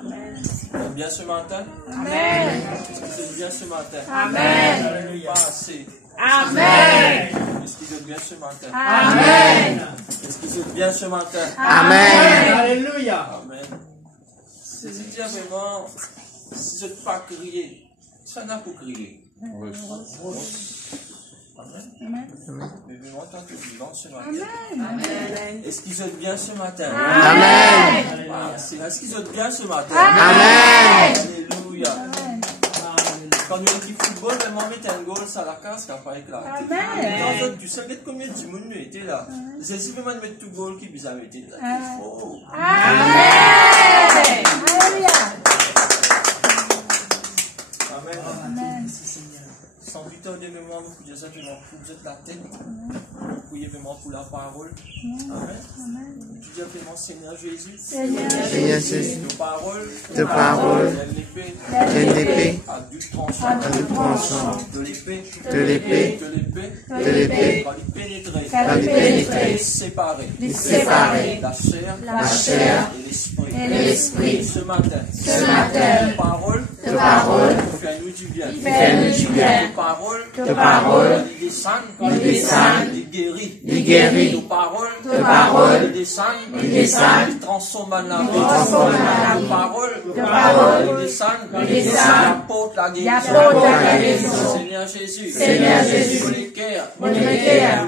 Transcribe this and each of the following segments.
Amen. Bien ce matin? Amen. Est-ce que vous êtes bien ce matin? Amen. Pas assez. Amen. Est-ce que vous êtes bien ce matin? Amen. Est-ce que vous êtes bien ce matin? Amen. Alléluia. Amen. C'est-à-dire vraiment, si je ne peux pas crier, ça n'a pas crier. Amen. Mais vraiment, tant que vivant ce matin. Amen. Est-ce qu'ils êtes bien ce matin? Amen. Est-ce qu'ils êtes bien ce matin? Amen. Alléluia. Quand nous étions football, même on met un goal, ça la casse, ça n'a pas éclaté. Amen. Tu sais combien de monde nous était là? C'est si vraiment mettre tout goal qui vous a été là. Oh. Amen. Amen. Amen. Sans victoire de mémoire, vous pouvez simplement vous êtes la tête. Vous pouvez vraiment pour la parole. Amen. Tu dis vraiment Seigneur Jésus. Seigneur Jésus. De parole. De parole. De l'épée. À du tranchant. De l'épée. De l'épée. De l'épée. Quand il pénétrait. Quand il pénétrait. Séparer. Séparer. La chair. Et l'esprit. Ce matin. De parole. Fais-nous du bien. De parole. Il descend. Il guérit. De parole. Il descend. Il transforme la vie. De parole. Il descend. Il apporte la guérison. Seigneur Jésus. Molécaire.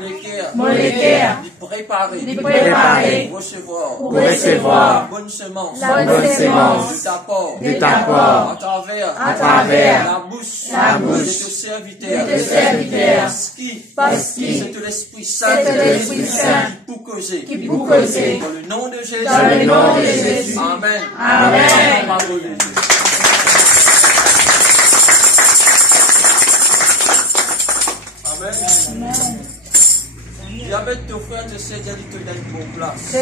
Il préparer. Recevoir. Bonne semence. De ta part. À travers. La bouche. De tes serviteurs. Parce que c'est l'Esprit Saint. Qui pour causer. Dans le nom de Jésus. Amen. Amen. Il y avait ton frère, te sait, il te donne une bonne place.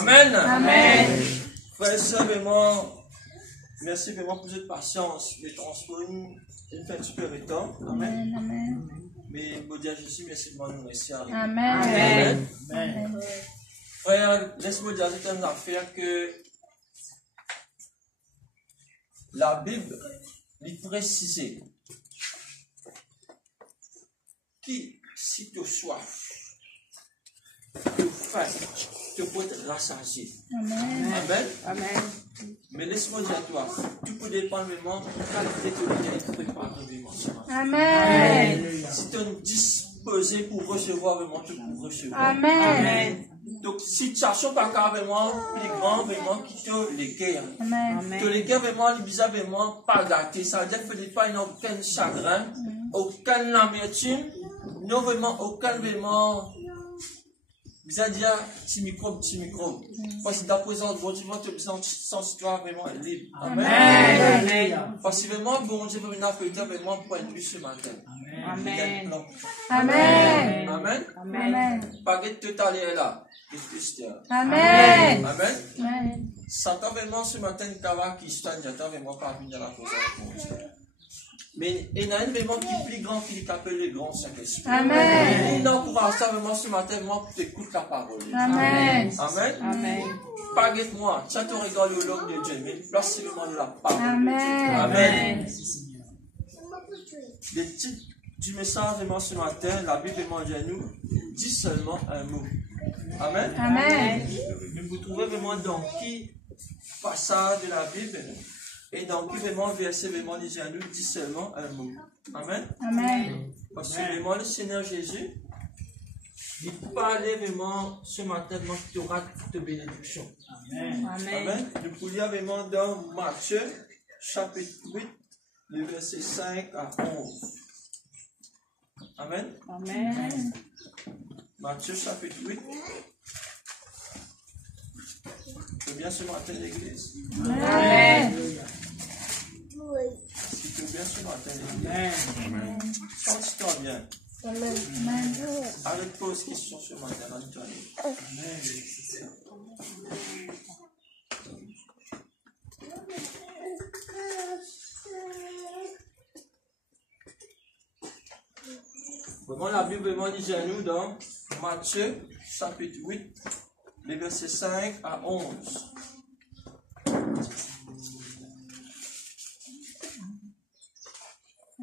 Amen. Frère et sœurs, vraiment, merci vraiment pour cette patience. Les transports, il fait un petit peu de temps. Amen. Mais, bon Dieu Jésus, merci de nous rester arriver. Amen. Frère, laisse-moi dire cette une affaire que la Bible lui précisait qui, si tu as soif, tu as faim, tu peux être rassasié. Amen. Mais laisse-moi dire à toi, tu peux dépendre vraiment de la qualité que tu prépares vraiment. Amen. Si tu es disposé pour recevoir vraiment, tu peux recevoir. Amen. Donc, situation pas carrément plus grand, vraiment, qui te l'équerre. Amen. Te l'équerre vraiment, les bizarres vraiment pas gâtés. Ça veut dire que tu n'as pas aucun chagrin, aucune amertume, non vraiment, aucun vraiment, vous allez dire, petit microbe. Parce que d'après ça, tu vas te sentir toi vraiment libre. Amen. Parce que vraiment, bon Dieu veut venir vraiment pour être plus ce matin. Amen. Amen. Pas de tout aller là. Amen. Amen. Satan vraiment ce matin, qui se j'attends vraiment pas venir à la présence. Mais il y en a un vraiment qui est plus grand, qui appelle le grand Saint-Esprit. Amen. Il encourage ça vraiment ce matin, moi, pour t'écouter la parole. Amen. Amen. Pas de moi, tu te regardes le long de Dieu, mais place vraiment la parole. Amen. Le titre du message vraiment ce matin, la Bible demande à nous, dit seulement un mot. Amen. Mais vous trouvez vraiment dans qui passage de la Bible et dans qui vraiment verset vraiment dit à nous, dit seulement un mot. Amen. Parce que vraiment le Seigneur Jésus, il parlait vraiment ce matin, vraiment qui aura de bénédiction. Amen. Nous pouvons lire vraiment dans Matthieu, chapitre 8, le verset 5 à 11. Amen. Matthieu, chapitre 8. Tu veux bien ce matin l'église? Amen. Si tu veux bien ce matin l'église? Sens-toi bien. Arrête pose question ce matin. Vraiment, la Bible vraiment dit à nous dans Matthieu, chapitre 8, les versets 5 à 11.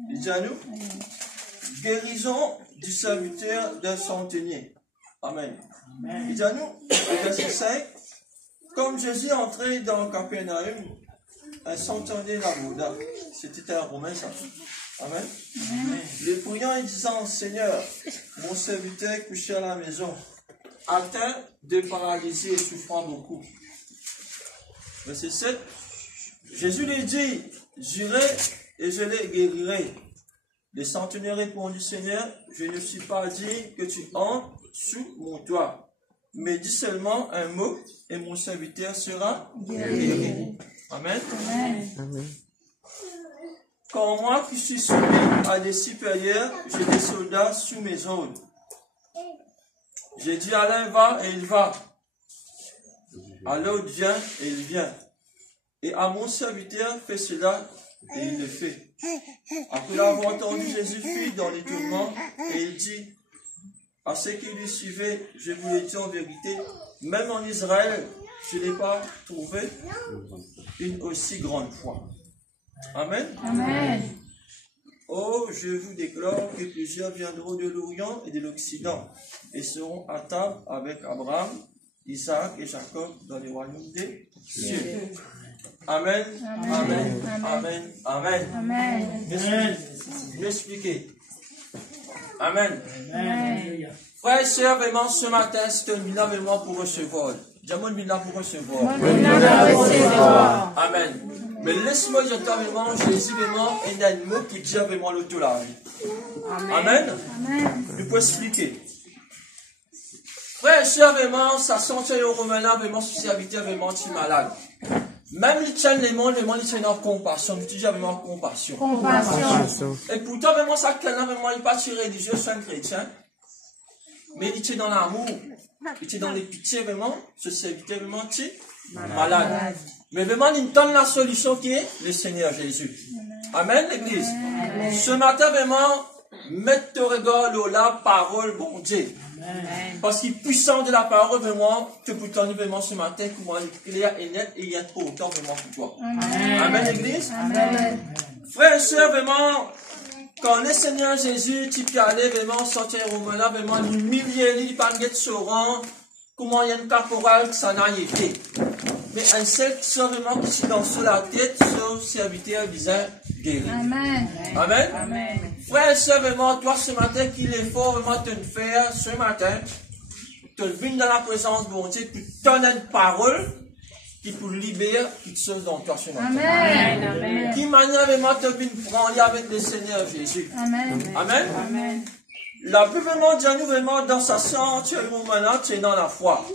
Il dit à nous, guérison du serviteur d'un centenier. Amen. Il dit à nous, verset 5, comme Jésus entrait dans Capernaum, un centenier l'aborda. C'était un Romain, ça. Amen. Le priant et disant, Seigneur, mon serviteur est couché à la maison, atteint de paralysie et souffrant beaucoup. Verset 7, Jésus lui dit, j'irai et je les guérirai. Le centenier répondit, Seigneur, je ne suis pas dit que tu entres sous mon toit, mais dis seulement un mot et mon serviteur sera guéri. Amen. Amen. Quand moi qui suis soumis à des supérieurs, j'ai des soldats sous mes ordres. J'ai dit à l'un va et il va. À l'autre viens et il vient. Et à mon serviteur fais cela et il le fait. Après l'avoir entendu, Jésus fut dans l'étonnement et il dit à ceux qui lui suivaient, je vous l'ai dit en vérité, même en Israël, je n'ai pas trouvé une aussi grande foi. Amen. Amen. Oh, je vous déclare que plusieurs viendront de l'Orient et de l'Occident et seront à table avec Abraham, Isaac et Jacob dans les royaumes des cieux. Amen. Amen. Amen. Amen. Amen. M'expliquer. Amen. Amen. Frères et sœurs, vraiment ce matin, c'est un bilan vraiment pour recevoir. Dis-moi un bilan pour recevoir. Amen. Mais laisse-moi dire vraiment, Jésus vraiment est un mot qui dit vraiment l'autolarie. Amen. Nous pouvons expliquer. Frère et sœur, vraiment, ça sent au romain, vraiment, si c'est habité, vraiment, tu es malade. Même les tiens les mondes, vraiment, ils tiennent en compassion. Tu dis vraiment compassion. Et pourtant, vraiment, ça, quelqu'un, vraiment, il n'est pas religieux, c'est un chrétien. Mais il est dans l'amour. Il est dans les pitiés, vraiment. Ce serviteur, vraiment, tu es malade. Mais vraiment, il donne la solution qui est le Seigneur Jésus. Amen, l'église. Ce matin, vraiment, mette ton regard dans la parole, bon Dieu. Parce qu'il est puissant de la parole, vraiment, que pour t'en vraiment ce matin, comment il est clair et net, et il y a trop autant vraiment pour toi. Amen, l'église. Frères et sœurs, vraiment, quand le Seigneur Jésus, tu peux aller vraiment sortir au moment là, vraiment, l'humilier, il pas de rang, comment il y a une caporale qui s'en a été. Mais un seul qui soit vraiment qui dans sur la tête, sur serviteur disant guéri. Amen. Amen. Amen. Frère et sœur, vraiment, toi ce matin, qu'il est fort vraiment te faire ce matin, te venir dans la présence de mon Dieu, puis te donner une parole qui pour libérer quelque chose dans toi ce matin. Amen. Amen. Qui manière vraiment te venir prendre avec le Seigneur Jésus. Amen. Amen. Amen. La Bible vraiment dit à nous vraiment dans sa santé, maintenant, tu es dans la foi.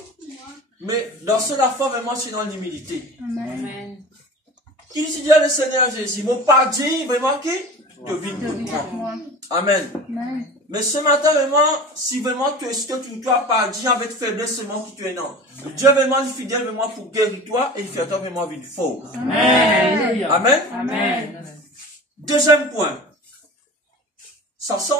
Mais dans la foi, vraiment, c'est dans l'humilité. Amen. Qui dit le Seigneur Jésus? Mon pas dit vraiment qui? De vivre pour moi. Amen. Amen. Mais ce matin, vraiment, si vraiment tu es que tu ne dois pas dire avec faiblesse seulement qui tu es non. Dieu vraiment est fidèle vraiment pour guérir toi et il fait toi vraiment vivre fort. Amen. Amen. Amen. Deuxième point. Ça sent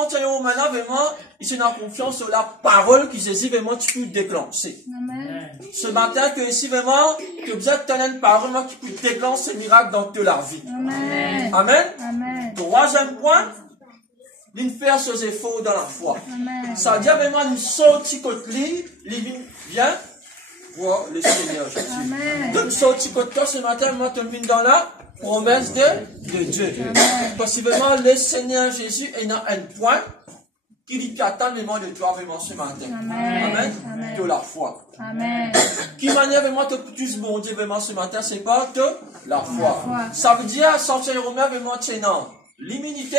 maintenant vraiment, il se n'a confiance sur la parole que Jésus vraiment tu peux déclencher. Amen. Ce matin que ici vraiment, tu as besoin de tenir une parole qui peut déclencher ce miracle dans toute la vie. Amen. Amen. Amen. Troisième point, il faire ses efforts dans la foi. Amen. Ça dit vraiment une sortie côté lui, il vient voir le Seigneur Jésus. Amen. Donc sortie côté toi ce matin, moi tu viens dans la promesse de Dieu. Amen. Possiblement, le Seigneur Jésus est dans un point qui lui attend le monde de toi vraiment ce matin. Amen. Amen. Amen. De la foi. Amen. Qui manière vraiment te plus bon Dieu vraiment ce matin, c'est quoi? De la foi. Ça veut dire, sortir Romain vraiment tenant l'humilité,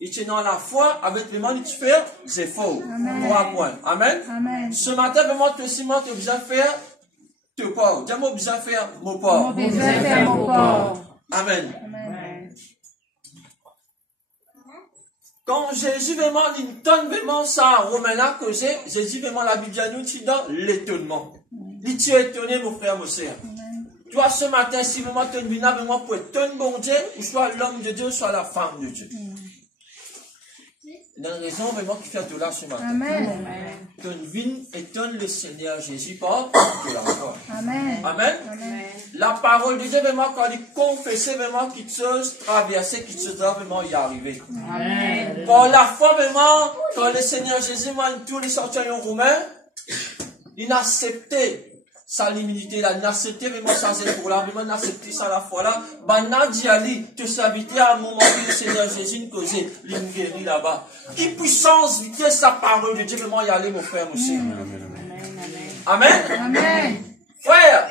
et tenant la foi avec le monde tu fais des efforts. Trois points. Amen. Amen. Ce matin vraiment, tu aussi, tu as besoin de faire te port. Dis-moi besoin de faire mon port. Amen. Amen. Quand Jésus vraiment, il donne vraiment ça à Romain là que Jésus vraiment la Bible nous dit dans l'étonnement. Il tu es étonné mon frère, mon sœur. Toi ce matin, si vraiment tu es venu vraiment pour être un bon Dieu, ou soit l'homme de Dieu, soit la femme de Dieu. Il y a une raison vraiment qui fait tout là ce matin. Amen. Donne vie et donne le Seigneur Jésus par de l'argent. Amen. Amen. Amen. La parole de Dieu, vraiment, quand il confessait vraiment qu'il se traversait, qu'il se doit vraiment y arriver. Amen. Par la foi, vraiment, quand le Seigneur Jésus m'a tous les centurions romains, il a accepté sa limité là, il a accepté vraiment sans être pour là, vraiment il a accepté ça la foi là, bah dit Ali, te s'habiter à un moment où le Seigneur Jésus nous causait, il nous guérit là-bas. Qui puissance, vitesse, sa parole de Dieu, vraiment y aller, mon frère aussi. Amen. Amen. Frère,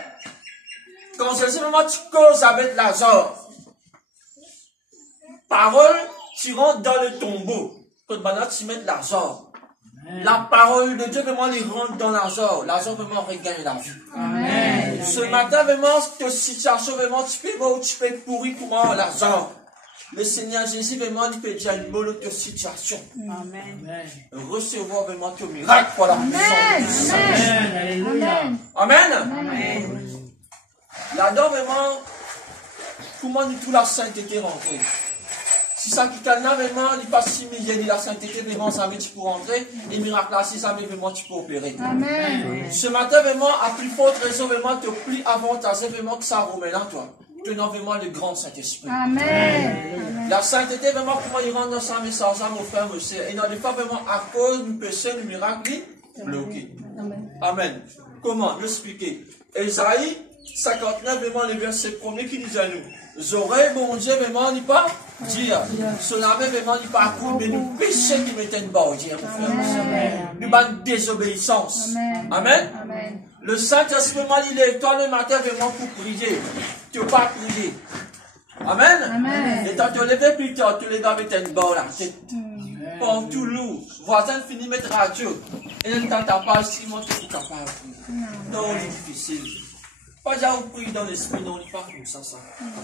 quand Jésus vraiment tu causes avec Lazare, parole, tu rentres dans le tombeau, quand maintenant tu mets Lazare. La parole de Dieu, vraiment, il rentre dans l'argent. L'argent, vraiment, regagne la vie. Amen. Ce matin, vraiment, cette situation, vraiment, tu peux voir où tu peux pourrir pour moi l'argent. Le Seigneur Jésus, vraiment, il peut dire une bonne situation. Amen. Recevoir vraiment ton miracle pour la puissance. Amen. Amen. Amen. Là-dedans, vraiment, comment nous tout la sainteté rentrer? Si ça qui calme vraiment, il passe 6 millions de la sainteté, vraiment, ça met tu peux rentrer. Et miracle là, si ça met vraiment, tu peux opérer. Amen. Ce matin, vraiment, à plus forte raison, vraiment, te plus avantageux, vraiment, que ça remet là, toi. Tenant vraiment le grand Saint-Esprit. Amen. La sainteté, vraiment, comment il rentre dans sa message, mon frère, monsieur. Et n'en est pas vraiment à cause d'une personne, du miracle, bloqué. Amen. Comment? L'expliquer. Esaïe 59, vraiment, le verset 1er qui dit à nous. J'aurais, mon Dieu, vraiment, n'est pas dire. Cela même, vraiment, n'est pas accourir, mais nous péchés qui mettaient une barre, dire, mon frère, monsieur. Nous, une désobéissance. Amen. Amen. Le Saint-Esprit m'a dit, lève-toi le matin vraiment pour prier. Tu ne vas pas prier. Amen. Amen. Et quand tu te lèves plus tard, tu lèves avec une barre la tête. Pour tout lourd. Voisin finit mettre radio. Et ne t'entends pas si moi tu es capable. Non, c'est difficile. Pas déjà vous priez dans l'esprit, non, on n'est pas comme ça.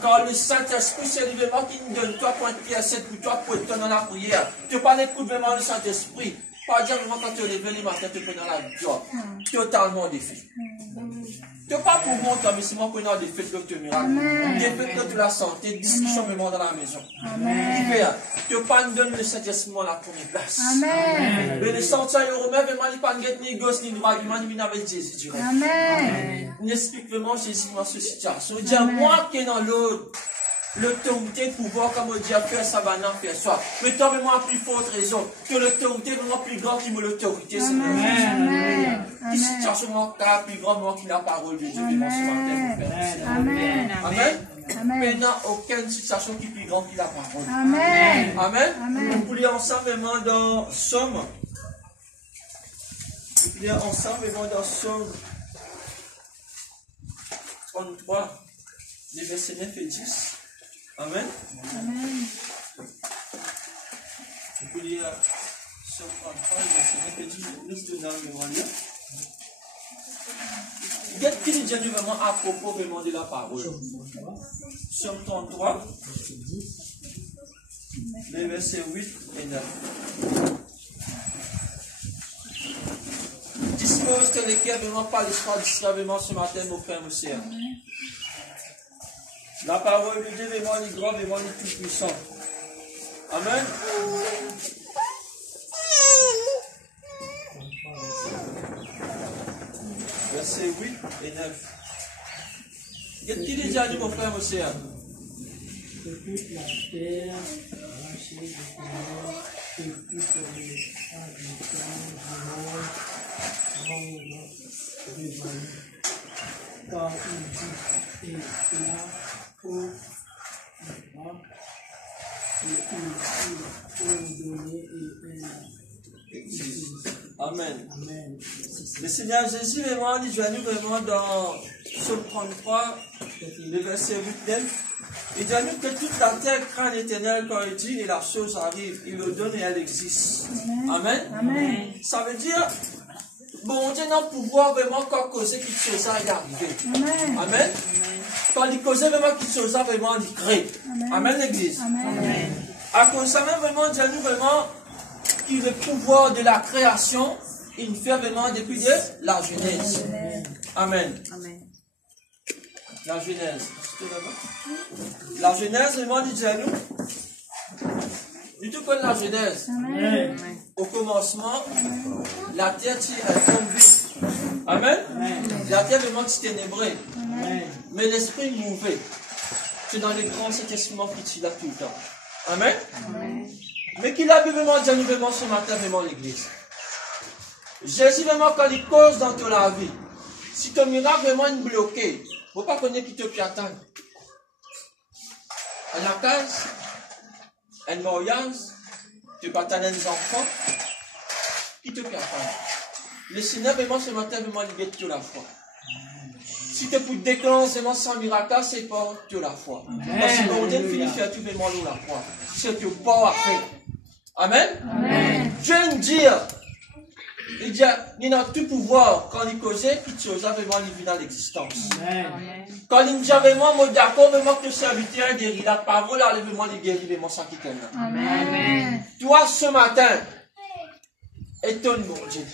Quand le Saint-Esprit, c'est vraiment qui nous donne, toi, point de pied à 7 pour toi, pour être dans la prière. Tu pas l'écoute vraiment le Saint-Esprit. Pas dire vraiment quand tu te lèves le matin, tu es dans la joie. Totalement défait. Tu n'es pas pour moi, mais c'est moi qui ai des faits de miracle. Des faits de la santé, discussion vraiment dans la maison. Tu n'es pas donné le Saint-Esprit à la première place. Amen. Mais le Saint-Esprit romain, vraiment, il n'y a pas ni gosse, ni droit, il n'y a pas de Jésus direct. Amen. Il explique vraiment Jésus dans cette situation. Il dit à moi qui est dans l'autre, l'autorité, pouvoir, comme on dit, à faire ça, maintenant, faire ça. Mais toi, vraiment, à plus forte raison, que l'autorité est vraiment plus grande que l'autorité, c'est Amen. Qui situation vraiment plus grande que la parole de Dieu, vraiment, ce matin, Amen. Amen. Amen. Maintenant, aucune situation qui est plus grande que la parole. Amen. Amen. Amen. Nous lire ensemble vraiment dans Somme. Nous lire ensemble vraiment dans Somme 33, les versets 9 et 10. Amen. Amen. Nous pouvons lire Somme 33, les versets 9 et 10. Nous donnons vraiment lire. Qu'est-ce qu'il dit vraiment à propos vraiment de la parole? Somme 33, les versets 8 et 9. Dispose tes cœurs vraiment par l'histoire d'Israël ce matin, mon frère, mon sœur. La parole de Dieu vraiment est grande, vraiment est tout puissant. Amen. Versets 8 et 9. Qu'est-ce qu'il dit à nous, mon frère, mon sœur? Que toute la terre, arrachée de terre, que toutes les habitants du monde rendent devant nous. Car il dit, et là, pour moi, et il ordonné et Amen. Amen. Le Seigneur Jésus vraiment dit à nous vraiment dans Somme 33, le verset 8 9. Il dit à nous que toute la terre craint l'Éternel quand il dit et la chose arrive. Il le donne et elle existe. Amen. Amen. Ça veut dire, bon Dieu n'a pouvoir vraiment quand causer quelque chose à y arriver. Amen. Amen. Quand il causait vraiment quelque chose à vraiment il crée. Amen l'église. Amen. À cause de ça même vraiment dit à nous vraiment qu'il le pouvoir de la création, il fait vraiment depuis de la Genèse. Amen. La Genèse. La Genèse, vraiment, dit à nous. Du tout comme la Genèse. Amen. Au commencement, la terre est tombée. Amen. La terre vraiment ténébrée. Amen. Mais l'esprit mouvait. C'est dans les grands Saint-Testament qui est là tout le temps. Amen. Mais qu'il a vraiment dit vraiment ce matin, vraiment l'église. Jésus vraiment quand il cause dans ta vie, si ton miracle vraiment est bloqué, il ne faut pas connaître qui te peut attendre. À la case, un mariage, tu peux attendre des enfants, qui te peut attendre. Le Seigneur vraiment ce matin vraiment libère toute la foi. Si tu peux déclencher vraiment sans miracle, c'est pas toute la foi. Parce que mon Dieu finit faire tout vraiment la foi. C'est que pas à faire. Amen. Amen. Dieu me dit, il dit, il a tout pouvoir quand il causait, puis tu osas vraiment lui dans l'existence. Quand il me dit vraiment, moi d'accord, vraiment que le serviteur guérit la parole, allez vraiment les guérir, vraiment sans qu'il t'aime. Amen. Toi, ce matin, étonne mon Dieu.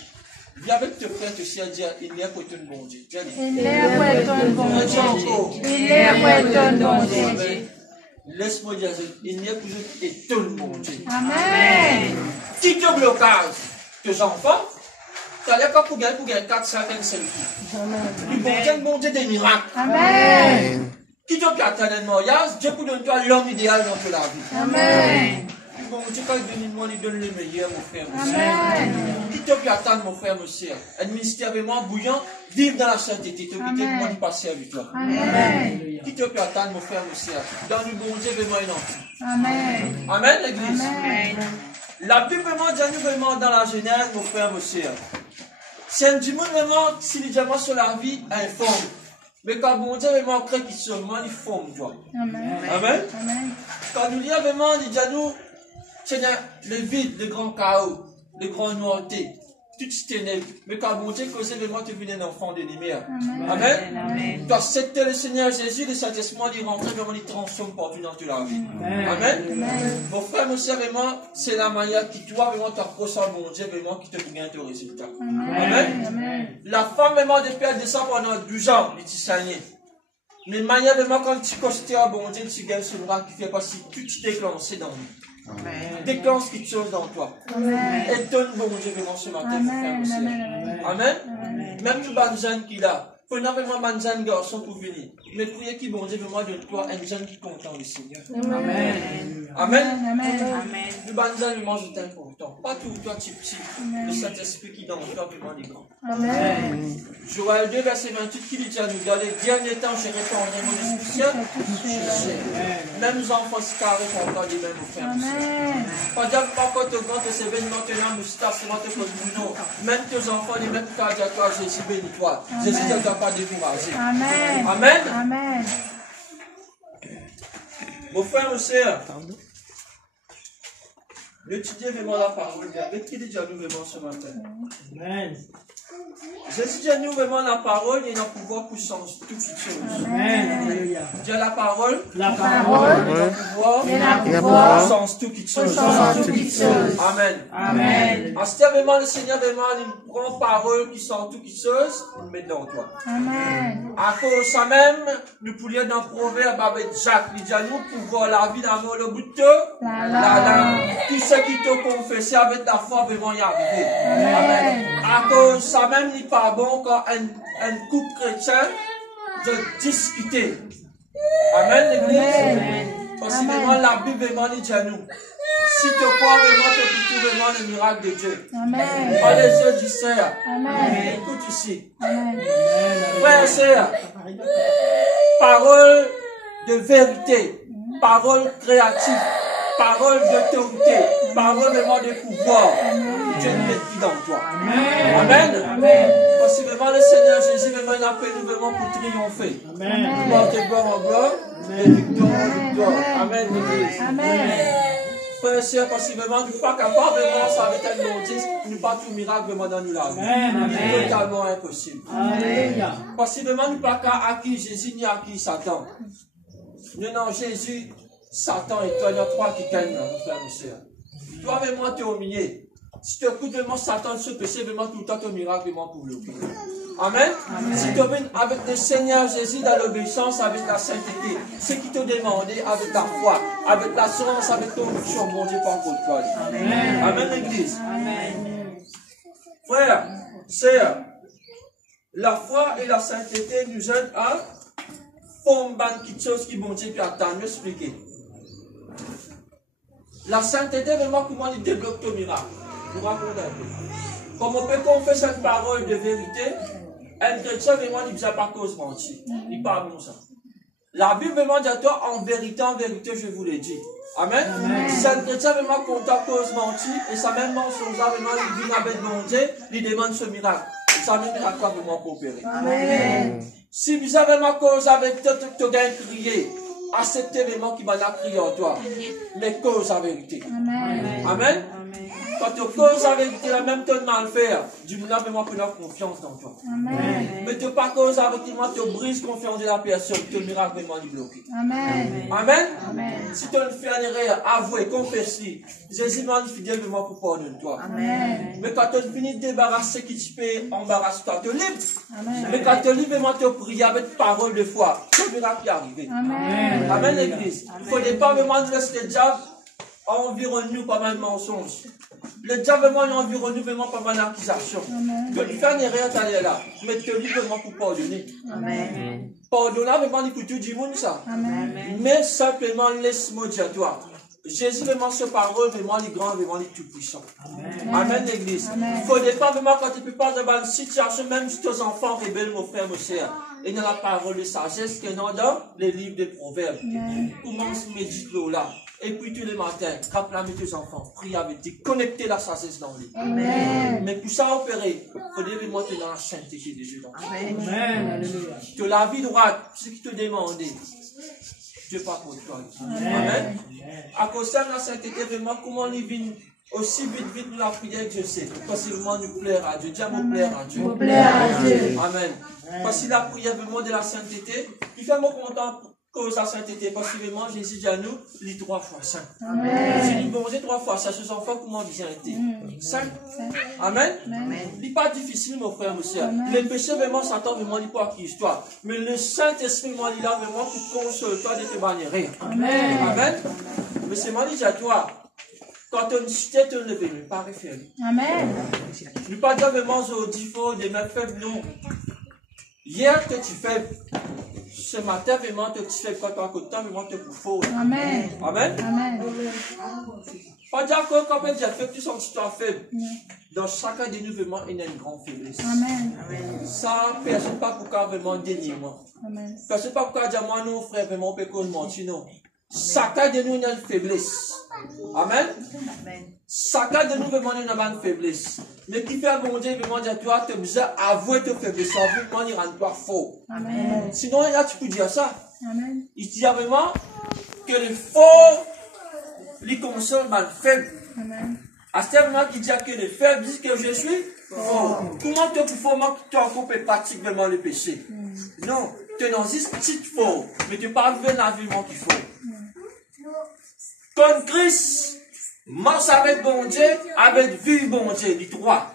Viens avec tes frères, te ciel, dire, il est pour étonner mon Dieu. Il est pour étonner bon Dieu. Il est pour étonner bon Dieu. Laisse-moi dire, il est pour étonner mon Dieu. Amen. Qui te blocage, tes enfants, tu as l'air pour gagner 4, 5, 5 coups. Bon Dieu des miracles. Amen. Qui te peut attendre un mariage, Dieu pour donner toi l'homme idéal dans ta vie. Amen. Bon Dieu, quand il donne moi, il donne le meilleur, mon frère, mon soeur. Amen. Qui te peut attendre, mon frère, mon soeur. Un ministère vraiment bouillant, vivre dans la sainteté, te quitter moi du passé avec toi. Amen. Qui te peut attendre, mon frère, mon soeur. Dans le bon Dieu, vraiment une Amen. Amen, l'église. Amen. La Bible vraiment dit nous vraiment dans la Genèse, mon frère, mon soeur. C'est un du monde vraiment, si les diamants sur la vie, informe. Mais quand bon Dieu vraiment crée qu'il seulement, il forme, toi. Amen. Amen. Amen. Quand nous lisons vraiment, il dit à nous, Seigneur, le vide, le grand chaos, le grand noirté, toutes ténèbres. Mais quand bon Dieu causait vraiment, tu devenais un enfant de lumière. Amen. Amen. Tu acceptais le Seigneur Jésus, le Saint-Esprit, il rentrait vraiment, il transforme partout dans toute la vie. Amen. Mon frère, mon soeur, vraiment, c'est la manière qui, toi, vraiment, t'approches à mon Dieu, vraiment, qui te gagne tes résultats. Amen. Amen. La femme, vraiment, depuis elle descend pendant 12 ans, il t'y saignait. Mais de manière, vraiment, quand tu costais à bon Dieu, tu gagnes ce miracle qui fait pas si tu t'es déclenché dans lui. Déclenche quelque chose dans toi. Et donne bon Dieu vraiment ce matin pour faire aussi. Amen. Même le ban jeune qu'il a. Prenez vraiment un jeune garçon pour venir. Mais priez qui bon Dieu vraiment de toi un jeune qui est content du Seigneur. Amen. Amen. Le ban jeune le mange est important. Pas tout toi tu petit. Le Saint-Esprit qui est dans toi vraiment des grands. Amen. Joël 2 verset 28 qui dit à nous, dans les derniers temps je répandrai mon esprit ciel. Même les enfants se carrés pour encore les mêmes frères. Amen. Pas dire pas quand tu augmentes ces événements maintenant, moustache, c'est votre non. Même tes enfants, les mêmes cas à toi, Jésus bénis toi. Jésus ne doit pas décourager. Amen. Amen. Amen. Mon frère, mon soeur, l'étudier vraiment la parole. Avec qui dit à nous vraiment ce matin? Amen. Jésus dit à nous vraiment la parole, il y a un pouvoir pour changer toutes les choses. Amen. Alléluia. Dis à la parole, La parole. il y a un pouvoir, Il y a un pouvoir. pour changer toutes les choses. Change toutes choses. Amen. Amen. En ce temps, vraiment, le Seigneur, vraiment, il prend parole qui sont toutes les choses, il met dans toi. Amen. À cause de ça même, nous pourrions dans le proverbe avec Jacques, il dit à nous, pour voir la vie d'amour, le bout de la langue. Tout ce qui te confesse avec la foi, vraiment y arriver. Amen. À cause de ça même, il n'est pas bon quand un couple chrétien de discuter. Amen, l'église. Parce que vraiment, la Bible vraiment dit à nous. Si tu crois vraiment, tu peux vraiment le miracle de Dieu. Amen. Pas les yeux du Seigneur. Amen. Écoute ici. Amen. Frère et sœur, parole de vérité, parole créative, parole d'autorité, parole vraiment de pouvoir. Dieu nous met dans toi. Amen. Amen. Parce que vraiment le Seigneur Jésus, vraiment, il appelle nous vraiment pour triompher. Amen. Gloire de gloire en gloire, et victoire en victoire. Amen, l'église. Amen. Frère et sœur, parce que vraiment, nous ne sommes pas capables, vraiment, ça va être un notice, nous ne pas tout miracle, vraiment, dans nous la vie. Amen. C'est totalement impossible. Alléluia. Parce que vraiment, nous ne sommes pas qu'à acquis Jésus ni acquis Satan. Nous, non, Jésus, Satan et toi, il y a trois qui gagnent, mon frère et sœur. Toi et moi, tu es au milieu. Si tu écoutes vraiment Satan se péché, vraiment tout le temps, ton miracle vraiment pour le bloquer. Amen. Si tu viens avec le Seigneur Jésus dans l'obéissance, avec la sainteté, ce qui te demandé avec la foi, avec l'assurance, avec ton sur mon Dieu par contre toi. Amen. Amen l'église. Amen. Frère, sœur, la foi et la sainteté nous aident à former quelque chose qui bon Dieu puis attendre, m'expliquer. La sainteté, vraiment, comment il débloque ton miracle. Vous racontez un peu. Comme on peut confesser cette parole de vérité, un chrétien, vraiment, il ne vient pas cause mentir. Il parle comme ça. La Bible vraiment dit à toi, en vérité, je vous l'ai dit. Amen. Si un chrétien, vraiment, compte à cause mentir, et ça même mensonge, vraiment, il vient avec mon Dieu, il demande ce miracle. Et ça même miracle, vraiment, pour opérer. Amen. Si vous avez vraiment cause avec toi, tu as crié. Acceptez vraiment qu'il m'a crié en toi. Mais cause la vérité. Amen. Amen. Quand tu causes la vérité, la même ton mal faire, du moins vraiment prendre confiance dans toi. Amen. Mais tu pas cause avec moi, tu brises confiance de la personne, tu le miracle vraiment du bloqué. Amen. Amen. Amen. Si tu fais une erreur, avouez, confesse-le. Jésus m'a fidèle vraiment pour pardonner toi. Amen. Mais quand tu finis de débarrasser qui tu peux, embarrasse-toi, tu es libre. Amen. Mais quand tu es libre, vraiment tu pries avec parole de foi, le miracle est arrivé. Amen. Amen l'église. Il ne faut pas vraiment laisser le diable environne-nous pas mal de mensonges. Le diable vraiment environne-nous vraiment pas mal d'accusations. Tu lui fais une erreur, tu es là. Mais tu es libre vraiment pour pardonner. Amen. Pardonner vraiment l'écoute du monde ça. Amen. Mais simplement laisse-moi dire à toi. Jésus vraiment ce parole, vraiment les grands, vraiment les tout puissants. Amen. Amen l'église. Il ne faut pas vraiment quand tu peux pas dans une situation, même si tes enfants rebelles, mon frère, mon sœur. Et dans la parole de sagesse que non dans les livres des proverbes. Commence à méditer là. Et puis tous les matins, rappelez tes enfants, prie avec eux, connectez la sagesse dans lui. Amen. Mais pour ça opérer, il faudrait vraiment te dans la sainteté de Dieu. Amen. Amen. Tu as la vie droite, ce qui te demande. Dieu pas pour toi. Amen. Amen. À cause de la sainteté, vraiment, comment il vient aussi vite nous la prière que je sais. Parce que vraiment nous plaire à Dieu. Dieu nous plaire à Dieu. Nous plaire à Dieu. Amen. Parce que la prière vraiment de la sainteté, il fait mon content. Cause la sainteté, parce que vraiment, Jésus dit à nous, les 3 fois saint. Amen. J'ai dit, bon, j'ai 3 fois saint, ces enfants, comment ils ont été? Saint. Amen. Il n'est pas difficile, mon frère, mon soeur. Le péché, vraiment, Satan, vraiment, il n'est pas qui histoire. Mais le Saint-Esprit, moi, il a vraiment pour consoler toi de te bannières. Amen. Amen. Mais c'est moi, dit à toi, quand tu as une cité, tu ne veux pas référer. Amen. Je ne pas dire vraiment au défaut des mains faibles, non. Hier, que tu fais. Ce matin, vraiment, tu fais quand tu as un côté, vraiment, tu es pour faux. Amen. Amen. Amen. Pas dire que quand tu as fait, tu sens que tu es faible. Dans chacun de nous, vraiment, il y a une grande faiblesse. Amen. Ça, personne pas pour quoi vraiment dénier moi. Personne pas pour quoi dire moi, non, frère, vraiment, on peut qu'on mentir, non. Chacun de nous, il y a une faiblesse. Amen. Chacun de nous, vraiment, il y a une faiblesse. Mais qui fait un bon Dieu, vraiment, dire toi, tu as besoin d'avouer tes faiblesses. Vraiment, il rend toi faux. Amen. Sinon, là, tu peux dire ça. Amen. Il dit vraiment que le faux, lui console mal faible. Amen. À ce moment, il dit que les faibles disent que je suis faux. Comment tu peux faire, moi, tu as encore pratique vraiment le péché? Non, tu es dans une petite faux, mais tu parles bien la vie, moi, qu'il faut. Comme Christ marche avec bon Dieu, avec vie bon Dieu, dit 3.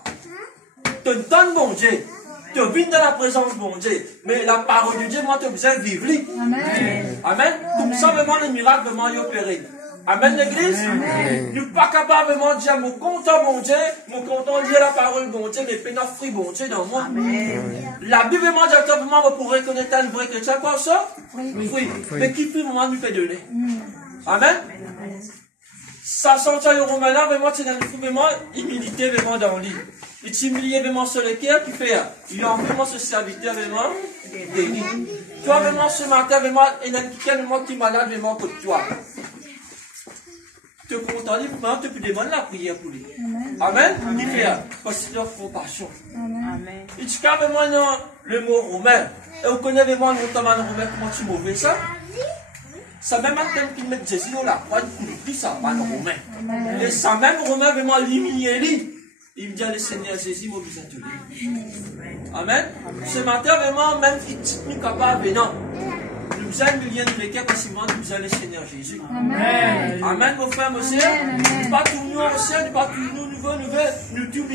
Tu donnes bon Dieu, tu vis dans la présence bon Dieu, mais la parole de Dieu, moi, tu as besoin de vivre. Amen. Amen. Comme ça, vraiment, le miracle, vraiment, y opérer. Amen, l'église. Nous ne sommes pas capables vraiment de dire, mon content, mon Dieu, mon content, lire la parole, mon Dieu, mais pénal fruit, bon Dieu, dans le monde. La Bible, vraiment, directement, pour reconnaître un vrai chrétien, quoi, ça? Fruit. Mais qui fruit, moment, nous fait donner? Amen. Ça sent au Romain là, vraiment, c'est un fruit, vraiment, humilité, vraiment, dans le lit. Il t'humilie, vraiment, sur le cœur, qui fait, il a vraiment ce serviteur, vraiment, déni. Toi, vraiment, ce matin, vraiment, il y a quelqu'un, vraiment, qui est malade, vraiment, que toi. Tu es content, tu peux demander la prière pour lui. Amen. Il fait, parce qu'il a compassion. Amen. Il dit carrément dans le mot romain. Et vous connaissez vraiment notamment le romain, comment tu mauvais ça? Ça même un thème qui met Jésus dans la croix, il dit ça, pas le romain. Et ça même romain vraiment l'humilier lui. Il me dit, le Seigneur Jésus, moi, vous êtes lui. Amen. Ce matin, vraiment, même si tu n'es capable, venant. Nous allons nous de l'équerre parce que nous allons le Seigneur Jésus. Amen. Amen, mon frère, mon sœur. Nous pas tous nous anciens, nous pas tous nous nouveaux,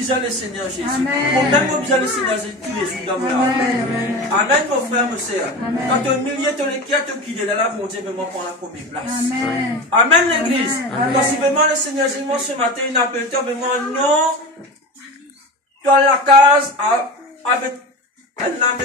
besoin du Seigneur Jésus. Moi-même, j'ai besoin du Seigneur Jésus tous les jours dans mon vie. Amen, mon frère, mon soeur. Quand un millier de l'équipe qui est là, mon Dieu, vraiment prendre la première place. Amen, l'église. Parce que vraiment, le Seigneur Jésus, moi, ce matin, il appelle toi, vraiment, non, dans la case, avec un âme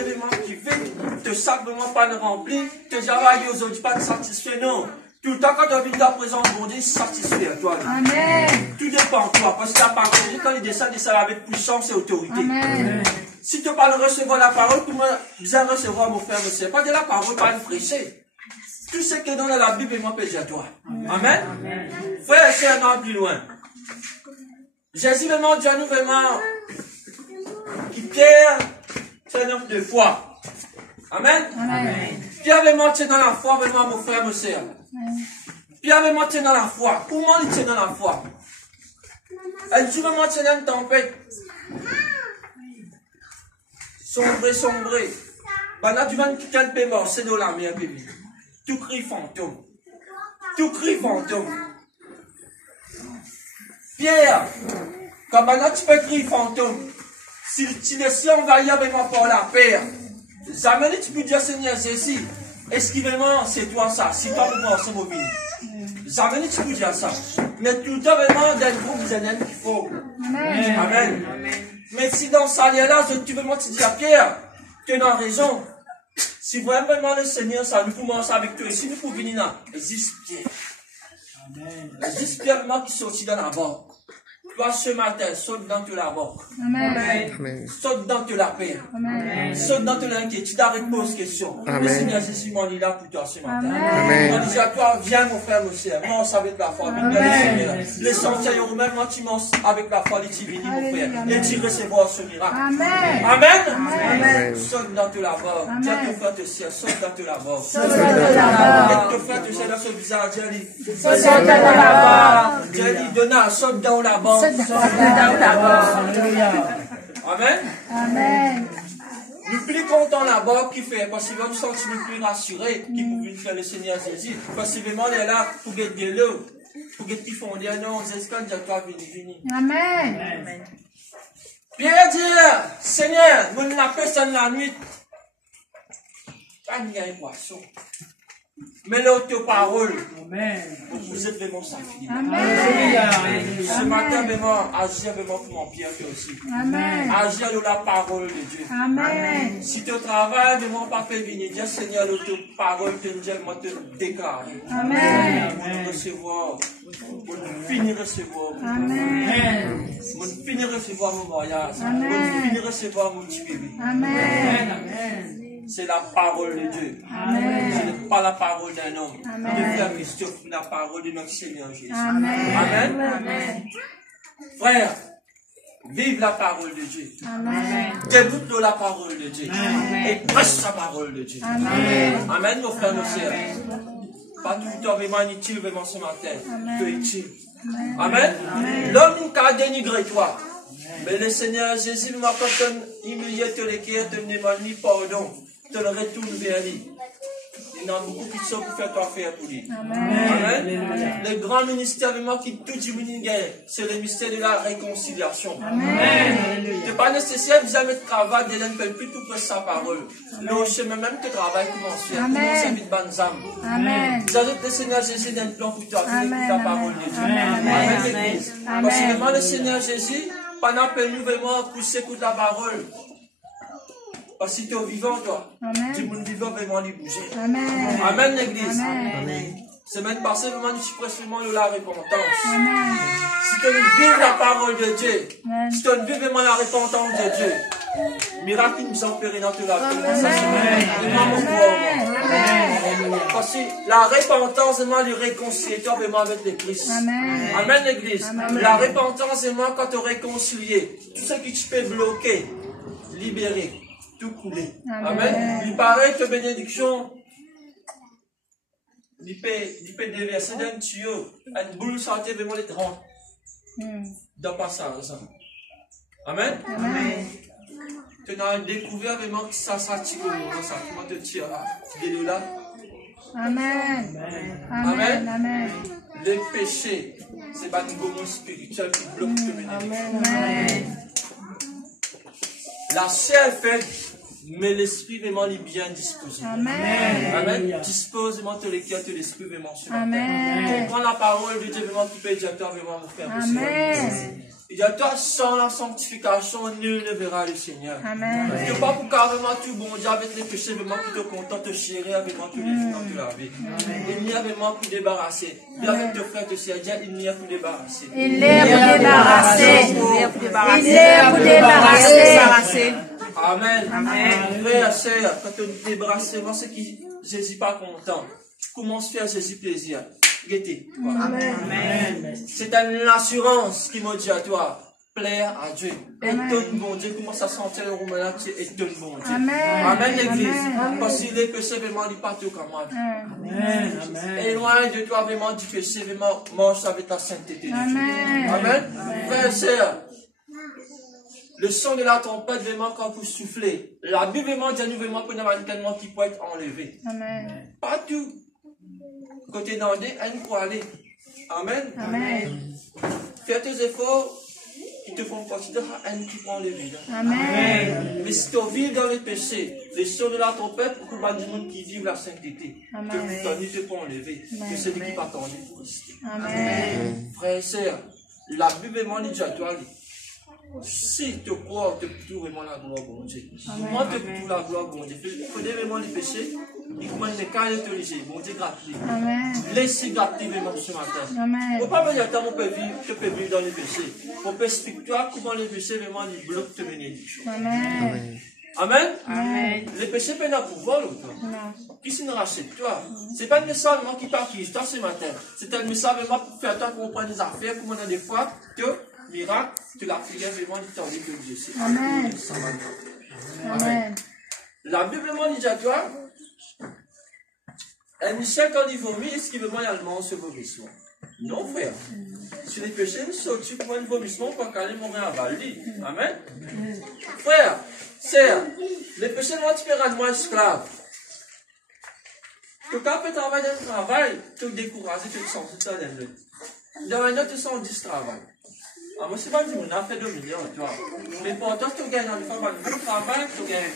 qui vit, te sac vraiment pas de rempli, te travaille aux autres, pas de satisfait, non. Tout le temps, quand tu as vu la présence de mon Dieu, satisfait à toi. Amen. Tout dépend de toi. Parce que la parole, quand il descend avec puissance et autorité. Amen. Si tu parles de recevoir la parole, comment bien recevoir mon frère, monsieur? Pas de la parole, pas de prêcher. Tout ce qui est dans la Bible, il m'empêche à toi. Amen. Amen. Frère, c'est un an plus loin. Jésus vraiment dit à nous vraiment, qui Pierre, c'est un homme de foi. Amen. Amen. Pierre vraiment tient dans la foi, vraiment, mon frère, mon soeur. Pierre vraiment tient dans la foi. Comment il tient dans la foi? Elle dit vraiment tient dans une tempête. Sombré. Ben là, tu vas nous quitter le paiement, c'est dans la mer, bébé. Tout crie fantôme. Pierre, quand maintenant tu peux crier fantôme, si tu laisses envahir vraiment par la paix, jamais tu peux dire Seigneur Jésus, est-ce que vraiment c'est toi ça? Si toi vraiment c'est mobile. Jamais tu peux dire ça. Mais tout le temps vraiment d'un groupe vous êtes qu'il faut. Amen. Mais si dans ça là, tu veux te dire Pierre, tu es dans raison. Si vraiment le Seigneur, ça nous commence avec toi. Et si nous pouvons venir là, existe Pierre. Existe Pierre vraiment qui sortit dans la barque. Toi, ce matin, saute dans la barque. Saute dans la paix. Saute dans l'inquiétude. Arrête pose question. Le Seigneur Jésus m'en est là pour toi ce matin. On dit à toi, viens mon frère, mon soeur. Mange avec la foi. Les sentiers eux-mêmes, moi tu manges avec la foi, les divines, mon frère. Et tu recevras ce miracle. Amen. Saute dans la barque. Dis à ton frère, te soeur, saute dans la barque. Et ton frère, te soeur, dans son visage, dis-lui. Saute dans la barque. Dis-lui, Donna, saute dans la barque. Amen. Nous plus contents là-bas qui fait, parce qu'il va nous sentir plus rassurés, qui pouvait faire le Seigneur Jésus. Parce que vraiment, il est là pour gagner l'eau, pour gagner fonder, non, c'est quand il toi venir. Amen. Pierre dit, Seigneur, vous n'avez personne la nuit. Pas ni un poisson. Mais l'autre parole, vous êtes vraiment sacrifiés. Ce matin, vraiment, agir vraiment pour mon Pierre aussi. Agir de la parole de Dieu. Amen. Si tu travailles, vraiment, pas fait venir, dire Seigneur, l'autre parole, te dire, moi te déclarer. Amen. Pour recevoir, pour finir recevoir. Amen. Pour finir recevoir mon mariage. Pour finir recevoir mon petit bébé. Amen. C'est la parole de Dieu. Amen. Ce n'est pas la parole d'un homme. De frère Christophe, la parole de notre Seigneur Jésus. Amen. Amen. Frère, vive la parole de Dieu. Dégoûte de la parole de Dieu. Et prêche la parole de Dieu. Amen, nos frères, nos sœurs. Pas tout le temps vraiment inutile, vraiment ce matin. Que utile. Amen. L'homme qui a dénigré toi. Mais le Seigneur Jésus, quand il humilié te l'équerre, te demande ni pardon. Te le retourne vers lui. Il y en a beaucoup qui sont pour faire toi faire pour lui. Amen. Le grand ministère vraiment qui tout diminue, c'est le mystère de la réconciliation. Amen. Ce n'est pas nécessaire de jamais travailler, de ne faire plus tout pour sa parole. Le chemin même que travail commence à faire. Commence à vite banzam. Amen. Vous avez le Seigneur Jésus d'un plan pour toi, pour ta parole de Dieu. Amen. L'église. Parce que vraiment le Seigneur Jésus, pendant que nous vraiment pousser pour ta parole. Parce que tu es vivant, toi. Du monde vivant, vraiment, lui bouger. Amen. Amen, l'église. Semaine passée, vraiment, nous suppressions de la repentance. Amen. Si tu vives la parole de Dieu, si tu vives vraiment la repentance de Dieu, miracle nous empérer dans toute la vie. Parce que la repentance, vraiment, le réconcilier, toi, vraiment, avec le Christ. Amen. Amen, l'église. La repentance, vraiment, quand tu es réconcilié, tout ce qui te peut bloquer, libérer. Tout couler. Amen. Il paraît que bénédiction, il peut déverser d'un tuyau, une boule santé vraiment les 30. Dans le passage. Amen. Amen. Tu as découvert vraiment que ça s'attire dans ça. Comment te tire là? De là. Amen. Amen. Amen. Le péché, c'est pas une gomme spirituelle qui bloque te bénédiction. Amen. La chair est faible, mais l'esprit vraiment est bien disposé. Amen. Amen. Dispose vraiment de l'écart de l'esprit vraiment sur la terre. Amen. Prends la parole de Dieu vraiment qui peut dire à toi vraiment mon frère. Amen. Il dit à toi, sans la sanctification, nul ne verra le Seigneur. Amen. Il ne pas pour carrément tout bon Dieu avec les péchés vraiment qui te content, te chérir avec tous les jours de la vie. Il n'y a vraiment pour débarrasser. Bien avec tes frères, te servir, il n'y a pour débarrasser. Il est pour débarrasser. Il est pour débarrasser. Amen. Amen. Frère, sœur, quand tu te débarrasses, c'est qui Jésus pas content. Tu commences à faire Jésus plaisir. Guettez. Amen. C'est une assurance qui m'a dit à toi. Plaire à Dieu. Étonne bon Dieu. Commence à sentir le romain là, tu étonnes bon Dieu. Amen. Amen, l'église. Parce qu'il est péché, vraiment, il part au camarade. Amen. Éloigne de toi vraiment du péché, vraiment, mange avec ta sainteté de Dieu. Amen. Frère et sœur, le son de la trompette, vraiment, quand vous soufflez, la Bible, vraiment, dit à nous, vraiment, qu'on a tellement qui peut être enlevé. Amen. Partout. Côté d'Andé, elle pour aller. Amen. Amen. Fais tes efforts qui te font considérer un qui prend le vide. Amen. Mais si tu vis dans le péché, le son de la trompette, pour que les gens qui vivent la sainteté, que tu te prends enlever, que celui qui va t'enlever pour rester. Amen. Frères et sœurs, la Bible est dit à toi, si tu crois, tu peux vraiment la gloire bon Dieu. Moi, tu peux la gloire bon Dieu. Il faut vraiment les péchés. Il faut les cas autorisés. Bon Dieu, gratuit. Laissez gratuit vraiment ce matin. Il ne faut pas venir temps, on peut vivre dans les péchés. On peut expliquer toi comment les péchés vraiment les bloquent de bénédiction. Amen. Amen. Amen. Les péchés peuvent pas pouvoir l'autre. Qui s'en rachète toi? Ce n'est pas un message qui part qui toi ce matin. C'est un message vraiment pour faire toi comprendre des affaires, comme on a des fois que miracle, tu la prière vraiment du temps que Dieu sait. Amen. Amen. La Bible dit à toi, un chien quand il vomit, est-ce qu'il veut allemand ce vomissement? Non, frère. Si les péchés ne sortent pas pour un vomissement, pas qu'aller mourir à Bali. Amen. Frère, sœur, les péchés ne tu peux rendre esclave. Que quand tu travailles dans le travail, tu te décourages, tu te sens tout à l'heure. Dans un autre, tu sens 10 travail. Ah, moi, c'est pas dit, on a fait 2 millions, toi. Mais pourtant, tu gagnes dans le travail, tu gagnes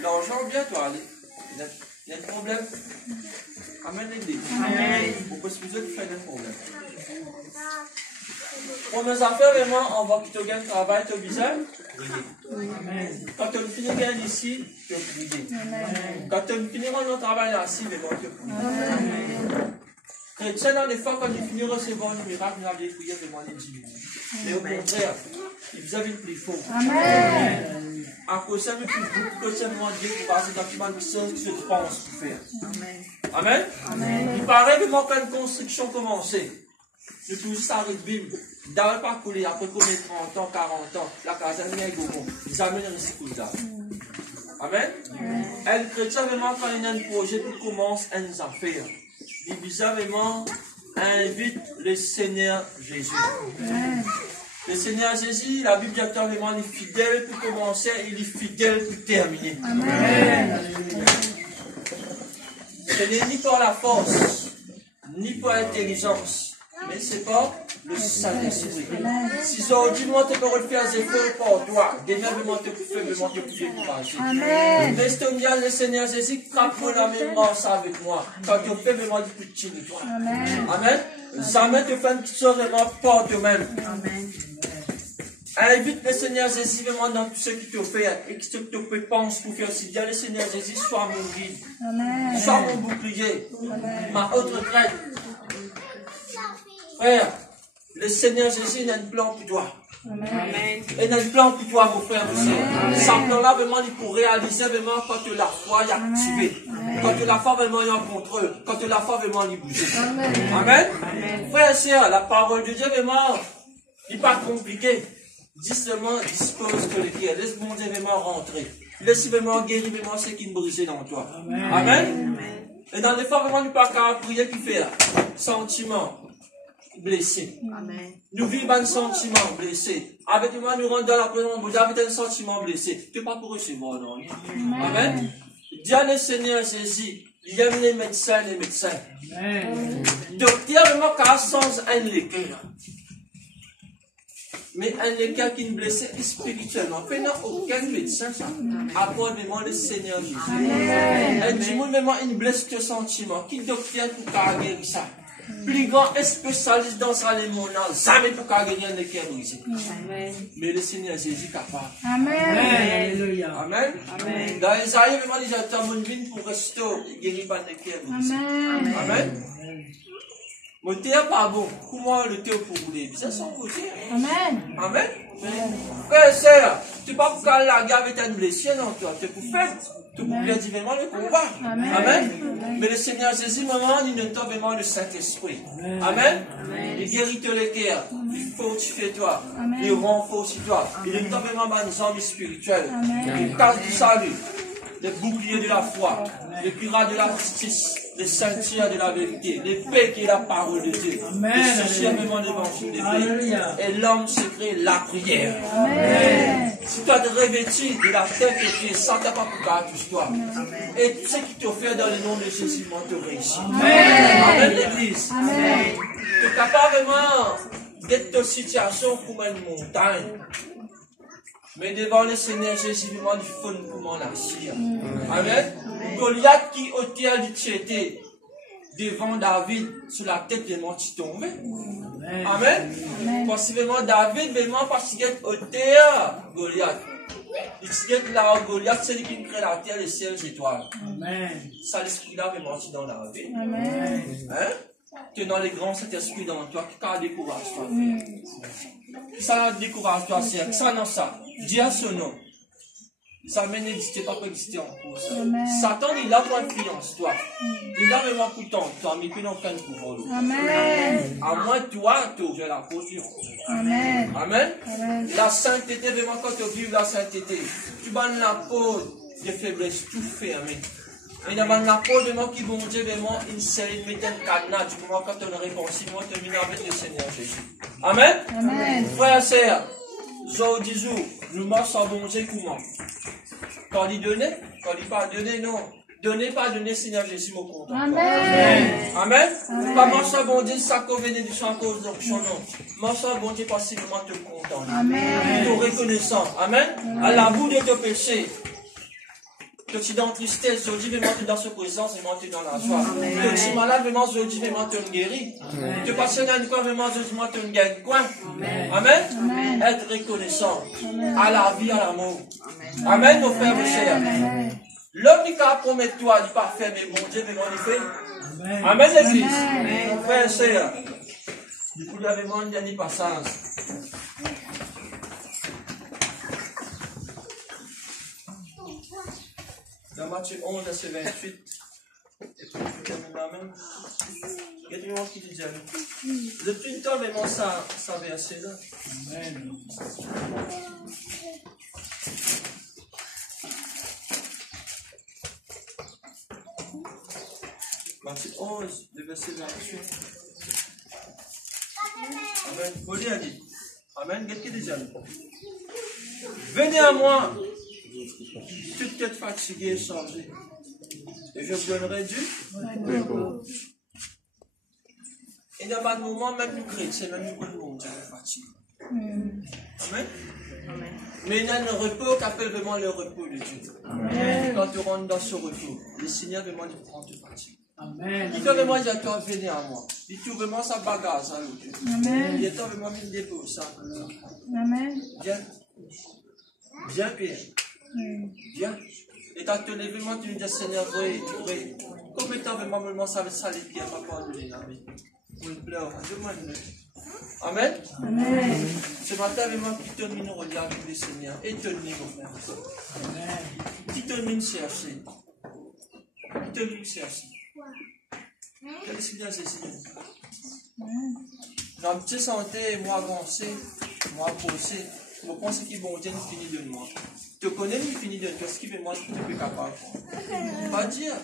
l'argent bien, toi. Il y a un problème. Amen, l'église. Amen. Pourquoi est-ce que tu fais un problème? Pour mes affaires, vraiment, on voit que tu gagnes le travail, tu es bizarre. Quand tu finis de gagner ici, tu es prié. Quand tu finis notre travail là-ci, vraiment, tu es prié. Chrétien, dans les fois, quand il finit de recevoir le miracle, nous avons prié devant les diminuer. Mais au contraire, ils avaient plus fort. Amen. À cause de ça, beaucoup de seulement Dieu pour passer dans une chose que je pense pour faire. Amen. Amen. Il paraît que moi, quand une construction commençait, je peux juste arrêter la Bible. Dans le parcours, après combien de 30 ans, 40 ans, la caserne est gourmand. Ils amènent un cycle là. Amen. Un chrétien, vraiment, quand il a un projet pour commencer une affaire, il bizarrement invite le Seigneur Jésus. Le Seigneur Jésus, la Bible dit vraiment, il est fidèle pour commencer, il est fidèle pour terminer. Amen. Ce n'est ni par la force, ni par l'intelligence, mais c'est par le Saint-Esprit. Si aujourd'hui, moi, tu peux faire des efforts pour toi, demain, vraiment, tu peux faire vraiment te décourager. Amen. Laisse-toi le Seigneur Jésus, frappe la mémoire ça avec moi. Quand tu fais vraiment du petit de toi. Amen. Amen. Jamais te fais une petite chose vraiment pour toi-même. Amen. Invite le Seigneur Jésus vraiment dans tout ce qui te fait et ce que tu penses pour faire. Si bien le Seigneur Jésus soit mon guide, Amen. Soit mon bouclier, Amen. Ma haute retraite. Frère, le Seigneur Jésus a un plan pour toi. Amen. Il a un plan pour toi, mon frère, monsieur. Ce plan-là, vraiment, il faut réaliser vraiment quand la foi est activée. Quand la foi vraiment est en contrôle. Quand la foi vraiment est bougée. Amen. Amen. Amen. Frère et sœur, la parole de Dieu, vraiment, il n'est pas compliqué. Dis seulement, dispose que le cœur. Laisse mon Dieu vraiment rentrer. Laisse vraiment guérir vraiment ce qui est brisé dans toi. Amen. Amen. Et dans les fois, vraiment, nous pas qu'à prier qui fait sentiment blessé. Amen. Nous vivons un sentiment blessé. Avec moi, nous rentrons dans la présence de Dieu avec un sentiment blessé. Tu n'es pas pour recevoir, non? Amen. Dis à le Seigneur Jésus, il aime les médecins. Amen. Docteur, vraiment, qu'à sans un légué. Mais un écart qui est blessé spirituellement. Fait non, aucun médecin, ça. Apporte vraiment le Seigneur Jésus. Un dis-moi vraiment une blessure de sentiment. Qui docteur pour guérir ça? Plus grand spécialiste dans ça, les mondes, jamais pour guérir un écart brisé. Mais le Seigneur Jésus est capable. Alléluia. Amen. Dans Isaïe, vraiment, il a mon vie pour restaurer, guérir par un écart brisé. Amen. Mon thé pas bon. Comment le thé pour rouler? Ça sont vos thé. Amen. Amen. Frère et sœur, tu ne peux pas pour la guerre avec une blessure, non, toi. Tu peux faire. Tu peux faire divement le combat. Amen. Mais le Seigneur Jésus, maman, il ne tombe vraiment le Saint-Esprit. Amen. Il guérit tous les cœurs. Il fortifie toi. Il renforce toi. Il est tombe vraiment dans les hommes spirituels. Il casse du salut. Les boucliers de la foi. Les cuirages de la justice. Les ceintures de la vérité, l'épée qui est la parole de Dieu, le souciement de l'évangile de Dieu, et l'homme secret, la prière. Amen. Si tu as revêtu de la tête aux pieds, sans ta pas pour touche-toi. Et ce qui te fait dans le nom de Jésus, te réussit. Amen, l'Église. Tu es capable vraiment d'être ta situation comme une montagne. Mais devant le Seigneur Jésus, il du fun comme la cire. Amen. Goliath qui ôtait du tiété devant David sur la tête de mon petit tombé. Amen. Possiblement David, vraiment parce qu'il est ôté Goliath. Il est là, Goliath, c'est lui qui crée la terre, les ciels, les étoiles. Ça, l'esprit-là, vraiment, dans la vie. Amen. Hein? Tu es dans les grands Saint-Esprit dans toi, qui t'a découragé toi. Ça décourage toi, c'est ça, non, ça. Dis à son nom. Ça mène n'existe pas pour exister en cause. Satan, il a pour influence, toi. Il a vraiment pour ton temps, mais il n'a aucun pouvoir. Amen. À moins toi, tu ouvres la posture. Amen. Amen. La sainteté, vraiment, quand tu vives la sainteté, tu bannes la peau de faiblesse, tout fait. Amen. Et dans la peau de moi qui vont dire vraiment une série de méthodes cadenas, du moment quand on réponse, moi, terminer avec le Seigneur Jésus. Amen. Amen. Frère et sœur, Zo disou, nous marchons en bon Dieu comment? Quand il donnait, quand il pas donné, non. Donnez pas donner, Seigneur Jésus, mon compte. Amen. Amen. Pas marcher en bon Dieu, ça qu'on venait du champ cause de son nom. Marcher en bon Dieu, parce que nous te content. Amen. Nous reconnaissons. Amen. À la bout de tes péchés. Que tu es dans la tristesse, je dis vraiment tu es dans sa présence, vraiment tu es dans la joie. Que tu es malade, vraiment je dis vraiment tu es guéri. Tu es passé dans une coin, vraiment je dis vraiment tu es gagné quoi. Amen. Être reconnaissant à la vie, à l'amour. Amen, nos frères et sœurs. L'homme qui a promis toi du parfait, mais bon Dieu, mais on y fait. Amen, l'Église. Nos frères et sœurs. Du coup, il y avait vraiment un dernier passage. Dans Matthieu 11, verset 28. Et puis, je termine là même. Il y a des gens qui disent depuis une temps, vraiment, ça verset là. Amen. Matthieu 11, le verset 28. Amen. Faut dire, dit. Amen. Qu'est-ce qu'il dit? Venez à moi. Toute tête fatiguée et chargée. Et je vous donnerai du repos. Et dans un moment, même nous chrétiens, même nous connaissons Dieu fatigué. Amen. Mais il y a un repos qui appelle vraiment le repos de Dieu. Amen. Quand tu rentres dans ce repos, le Seigneur vraiment dit prends tes fatigues. Amen. Il dit vraiment, il toi venez à moi. Il trouve vraiment sa bagage à l'autre. Amen. Il est vraiment mis dépôt ça. Amen. Bien. Bien pire. Bien. Et quand tu es vraiment, tu me dis, Seigneur, oui, oui. Combien de temps vraiment ça va salir qui n'a pas pardonné l'ami? On pleure, demande-le. Amen. Amen. Ce matin, vraiment, qui te mine regarde le Seigneur. Et te mine, mon frère. Amen. Qui te mine chercher. Qui te mine chercher. Quel Seigneur Jésus? Dans la petite santé, moi avancé, moi posé. Je pense qu'il bon Dieu nous finit de moi. Tu connais nous finit de toi. Est-ce qu'il veut moi, est-ce qu'il te fait capable? Pas dire,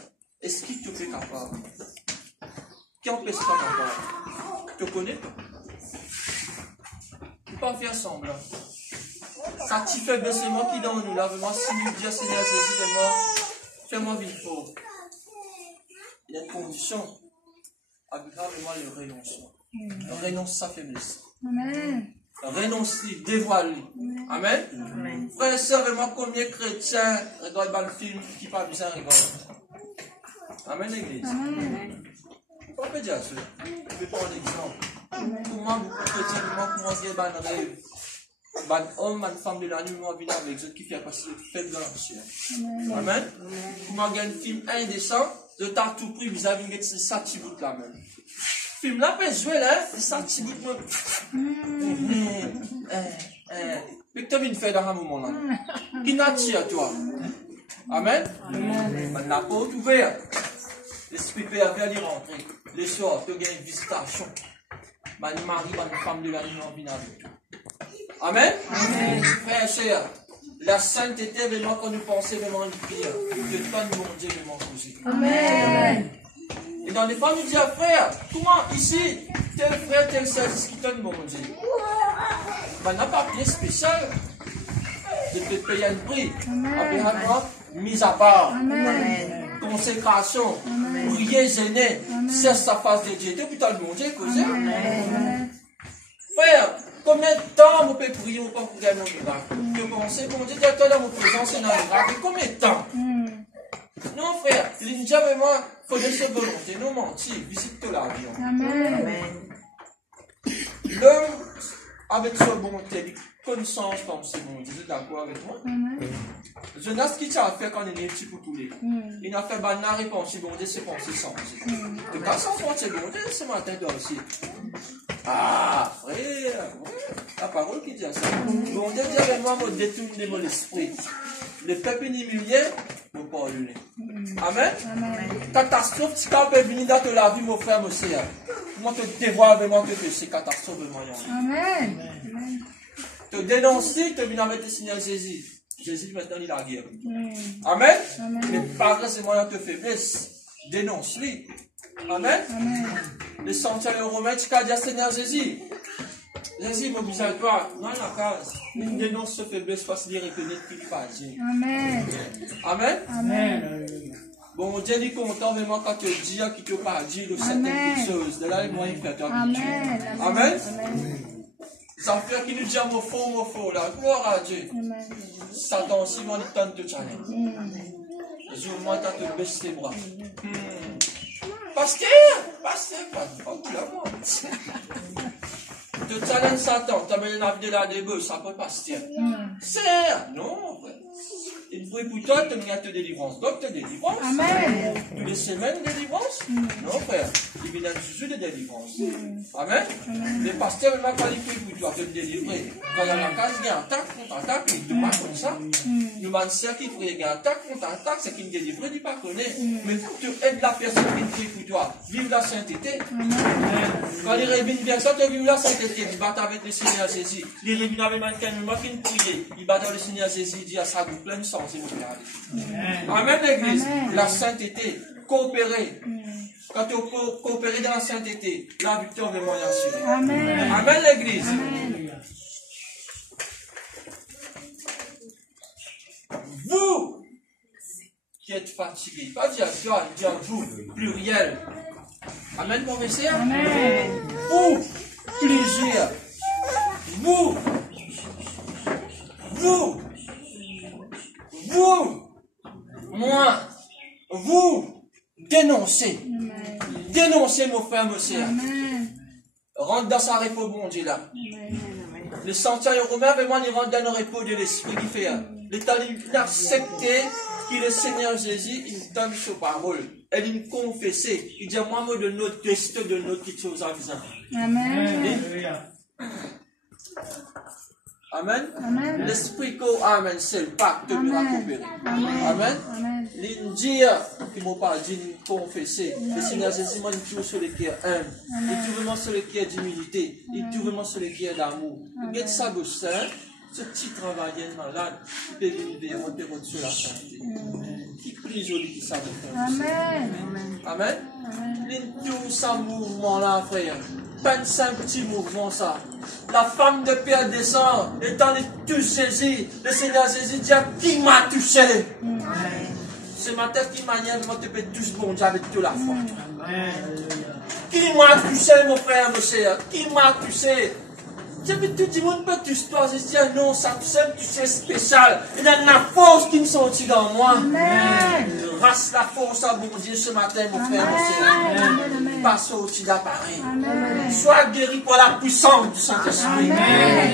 est-ce qu'il te fait capable? Qui empêche pas capable? Tu connais pas? Tu ne peux pas faire semblant. Ça t'y fait baisser moi qui dans nous là, vraiment, si nous disons Seigneur Jésus, vraiment, fais-moi vivre fort. Il y a une condition. Avec vraiment le renoncement. Le renonce sa faiblesse. Amen. renonce-lui, dévoile-lui. Amen. Frères et sœurs, vraiment, combien de chrétiens regardent le film qui pas besoin de regarder. Amen, l'église. On peut dire ça. Je vais prendre un exemple. Comment beaucoup de chrétiens commencent à avoir un rêve. Un homme, une femme de la nuit, vont venir avec eux qui fait passer le faible dans le ciel. Amen. Comment il y a un film indécent, de t'as tout pris vis-à-vis de ça, petit bout là même. Film là, peut jouer là, c'est ça, petit bout même. Mais que tu as vu une fête dans un moment là. Qui n'attire toi? Amen. La porte ouverte. L'esprit Père vient d'y rentrer. Les soirs, tu as une visitation. Mari, une femme de la nuit en vient avec toi. Amen. Frère et sœur, la sainteté, vraiment, quand nous pensons vraiment une prière, que toi, nous, mon Dieu, vraiment poser. Amen. Et dans les femmes, nous disent, frère, comment ici, tel frère, tel sœur, c'est ce qui donne, mon Dieu. Ben, n'a pas pied spécial de te payer un prix. Apparemment, mise à part. Consécration. Prier, gêner. Cesse sa face de Dieu. Putain, mon Dieu, causé. Frère, combien de temps vous pouvez prier pour gagner un miracle? Que pensez, mon Dieu, toi dans vos présences, c'est un miracle. Combien de temps? Non, frère, il dit vraiment, il faut laisser volonté, non mentir, visite la vie. Amen. L'homme, avec sa bonté, connaissance comme c'est bon, vous êtes d'accord avec moi? Jonas, qui t'a fait quand il est petit pour tous les il n'a fait banal réponse, bon Dieu, c'est pensé sans Dieu. De cas sans c'est bon Dieu, ce matin, toi aussi. Ah, frère, la parole qui dit ça. Bon Dieu, dit avec moi, me détourner mon esprit. Le peuple humilié, me pardonner. Amen. Catastrophe, si tu peux venir dans la vie, mon frère, mon sœur. Moi, te dévoile vraiment que c'est catastrophe, moyen. Amen. Te dénoncer, te venir avec le Seigneur Jésus. Jésus, maintenant, il a guéri. Amen. Mais par c'est moyen de faiblesse. Dénonce-lui. Amen. Le centurion romain, tu as dit à Seigneur Jésus. Jésus, mon besoin de toi, dans la case. Il dénonce ce faiblesse parce qu'il reconnaît qu'il ne peut pas agir. Amen. Amen. Bon, Dieu dit content vraiment quand tu dis qu'il ne peut pas agir de certaines choses. De là, les moyens de faire Amen. Ça fait qu'il nous dit à mon faux, là. Gloire à Dieu. Satan aussi, il tente de challenge. Je vous demande à te baisser les bras. Pasteur, pas tout le monde. Te challenge Satan, tu as mené la vie de la début, ça peut pas se dire. C'est, non, frère. Il faut pour toi, tu as te délivrance. Donc, tu délivrance. Amen. Toutes les semaines, délivrance. Non, frère. Il vient d'un sujet de délivrance. Amen. Les pasteurs, ils m'ont qualifié pour toi, de te délivrer. Quand il y a la case, il y a un attaque, contre-attaque, il ne pas comme ça. Nous m'en sert qui prie, il y a un attaque, contre-attaque, c'est qu'il ne délivre, il ne pas connaît. Mais tu aides la personne qui prie pour toi. Vive la sainteté. Quand il revient bien ça, tu vives la sainteté. Il bat avec le Seigneur Jésus. Il revient avec quelqu'un qui prie. Il bat avec le Seigneur Jésus, il dit à sa boucle, plein de sang. Amen, l'église. La sainteté, coopérer. Quand tu coopérer dans la sainteté, la victoire est moyen assurée. Amen. Amen, l'église. Vous qui êtes fatigués, pas dire toi, dire vous, pluriel. Amen, professeur. Amen. Vous, plaisir. Vous, moi, vous, dénoncez. Dénoncez, mon frère, mon sœur. Rentre dans sa repos, bon Dieu, là. Le centurion romain, vraiment, il rentre dans le repos de l'esprit qui fait. L'État, il a accepté que le Seigneur Jésus, il donne sa parole. Elle il confessé. Il dit, moi, de notre test, de notre petite chose en disant. Amen. Amen. L'esprit que Amen, c'est le pacte de récupérer. Amen. L'india qui m'a pas dit confesser. Le Seigneur Jésus m'a dit tout sur le cœur humble. Il tout vraiment sur le cœur d'humilité. Il tout vraiment sur le cœur d'amour. Regarde ça de ça. Ce petit travail malade, il peut venir vers on sur la santé. Qui prie joli qui savent faire. Amen. Tout ça mouvement là, frère. Pas de simple petit mouvement ça. La femme de Père descend, étant tout saisi. Le Seigneur Jésus dit qui m'a touché. Ce matin, qui manière de te faire tous bon Dieu avec toute la foi. Qui m'a touché, mon frère, mon cher? Qui m'a touché? tout le monde peut tout se passer, dire non, ça me semble, tu sais, spécial. Il y a la force qui me sortit dans moi. Rasse la force à bon Dieu ce matin, mon frère, mon Seigneur. Pas sorti d'appareil. Sois guéri par la puissance du Saint-Esprit.